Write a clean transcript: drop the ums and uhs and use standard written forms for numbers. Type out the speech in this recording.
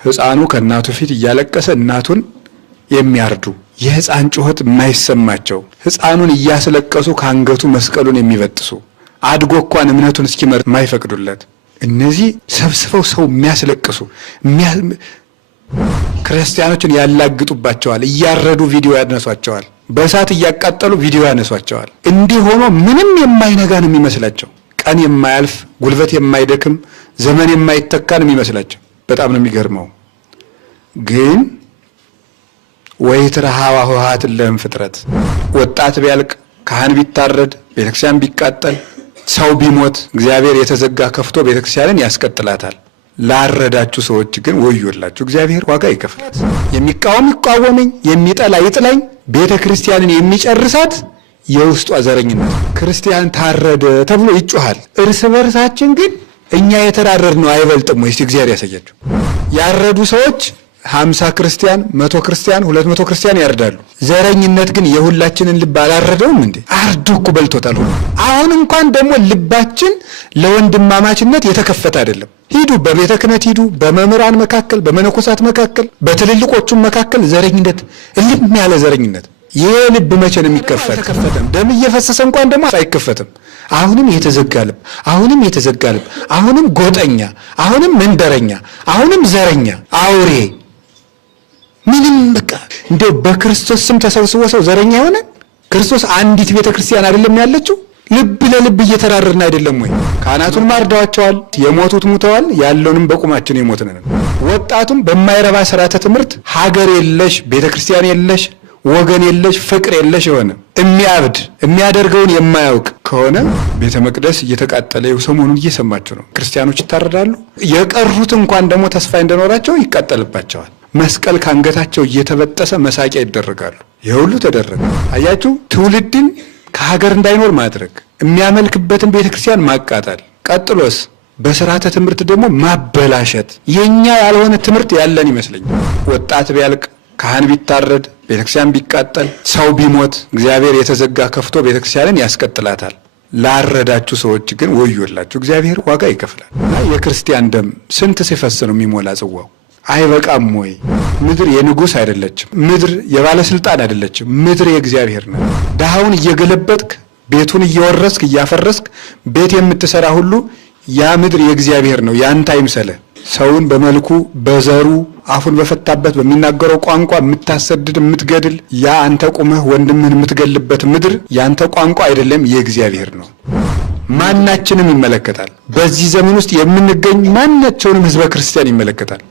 ሕፃኑ ከእናቱ ፊት እያለቀሰ እናቱን የሚያርዱ የሕፃን ጩኸት የማይሰማቸው ሕፃኑን እያስለቀሱ ከአንገቱ መስቀሉን የሚበጥሱ አድጎ እንኳን እምነቱን እስኪመርጥ የማይፈቅዱለት እነዚህ ሰብስበው ሰው የሚያስለቅሱ ክርስቲያኖችን ያላግጡባቸዋል። እያረዱ ቪዲዮ ያነሷቸዋል። በእሳት እያቃጠሉ ቪዲዮ ያነሷቸዋል። እንዲህ ሆኖ ምንም የማይነጋ ነው የሚመስላቸው። ቀን የማያልፍ ጉልበት የማይደክም ዘመን የማይተካ ነው የሚመስላቸው። በጣም ነው የሚገርመው። ግን ወይትረሃዋ ሆሃት ለም ፍጥረት ወጣት ቢያልቅ ካህን ቢታረድ ቤተክርስቲያን ቢቃጠል ሰው ቢሞት እግዚአብሔር የተዘጋ ከፍቶ ቤተክርስቲያንን ያስቀጥላታል። ላረዳችሁ ሰዎች ግን ወዮላችሁ፣ እግዚአብሔር ዋጋ ይከፍላል። የሚቃወም ይቃወመኝ፣ የሚጠላ ይጥላኝ፣ ቤተክርስቲያንን የሚጨርሳት የውስጧ ዘረኝነት። ክርስቲያን ታረደ ተብሎ ይጮሃል። እርስ በርሳችን ግን እኛ የተራረድ ነው አይበልጥም ወይስ እግዚአብሔር ያሳያችሁ? ያረዱ ሰዎች 50 ክርስቲያን 100 ክርስቲያን 200 ክርስቲያን ያርዳሉ። ዘረኝነት ግን የሁላችንን ልብ አላረደውም እንዴ? አርዶ እኮ በልቶታል። አሁን እንኳን ደግሞ ልባችን ለወንድማማችነት የተከፈተ አይደለም። ሂዱ በቤተ ክህነት ሂዱ፣ በመምህራን መካከል፣ በመነኮሳት መካከል፣ በትልልቆቹም መካከል ዘረኝነት እልም ያለ ዘረኝነት። ይሄ ልብ መቼ ነው የሚከፈት? ደም እየፈሰሰ እንኳን ደግሞ አይከፈትም። አሁንም የተዘጋ ልብ፣ አሁንም የተዘጋ ልብ፣ አሁንም ጎጠኛ፣ አሁንም መንደረኛ፣ አሁንም ዘረኛ፣ አውሬ ምንም በቃ እንደው በክርስቶስ ስም ተሰብስቦ ሰው ዘረኛ የሆነ ክርስቶስ አንዲት ቤተ ክርስቲያን አይደለም ያለችው? ልብ ለልብ እየተራረድን አይደለም ወይ? ካህናቱን ማርደዋቸዋል፣ የሞቱት ሙተዋል፣ ያለውንም በቁማችን የሞትን ነን። ወጣቱም በማይረባ ስርዓተ ትምህርት ሀገር የለሽ ቤተ ክርስቲያን የለሽ ወገን የለሽ ፍቅር የለሽ የሆነ የሚያብድ የሚያደርገውን የማያውቅ ከሆነ ቤተ መቅደስ እየተቃጠለ ሰሞኑን እየሰማችሁ ነው። ክርስቲያኖች ይታረዳሉ። የቀሩት እንኳን ደግሞ ተስፋ እንደኖራቸው ይቃጠልባቸዋል። መስቀል ካንገታቸው እየተበጠሰ መሳቂያ ይደረጋሉ። የሁሉ ተደረገ። አያችሁ፣ ትውልድን ከሀገር እንዳይኖር ማድረግ፣ የሚያመልክበትን ቤተክርስቲያን ማቃጠል፣ ቀጥሎስ በስርዓተ ትምህርት ደግሞ ማበላሸት። የኛ ያልሆነ ትምህርት ያለን ይመስለኛል። ወጣት ቢያልቅ ካህን ቢታረድ ቤተክርስቲያን ቢቃጠል ሰው ቢሞት እግዚአብሔር የተዘጋ ከፍቶ ቤተክርስቲያንን ያስቀጥላታል። ላረዳችሁ ሰዎች ግን ወዮላችሁ፣ እግዚአብሔር ዋጋ ይከፍላል። የክርስቲያን ደም ስንት ሲፈስ ነው የሚሞላ ጽዋው? አይበቃም ወይ? ምድር የንጉሥ አይደለችም። ምድር የባለስልጣን አይደለችም። ምድር የእግዚአብሔር ነው። ድሃውን እየገለበጥክ ቤቱን እየወረስክ እያፈረስክ ቤት የምትሰራ ሁሉ ያ ምድር የእግዚአብሔር ነው፣ ያንተ አይምሰልህ። ሰውን በመልኩ በዘሩ አፉን በፈታበት በሚናገረው ቋንቋ የምታሰድድ የምትገድል ያ አንተ ቁመህ ወንድምህን የምትገልበት ምድር ያንተ ቋንቋ አይደለም፣ የእግዚአብሔር ነው። ማናችንም ይመለከታል። በዚህ ዘመን ውስጥ የምንገኝ ማናቸውንም ህዝበ ክርስቲያን ይመለከታል።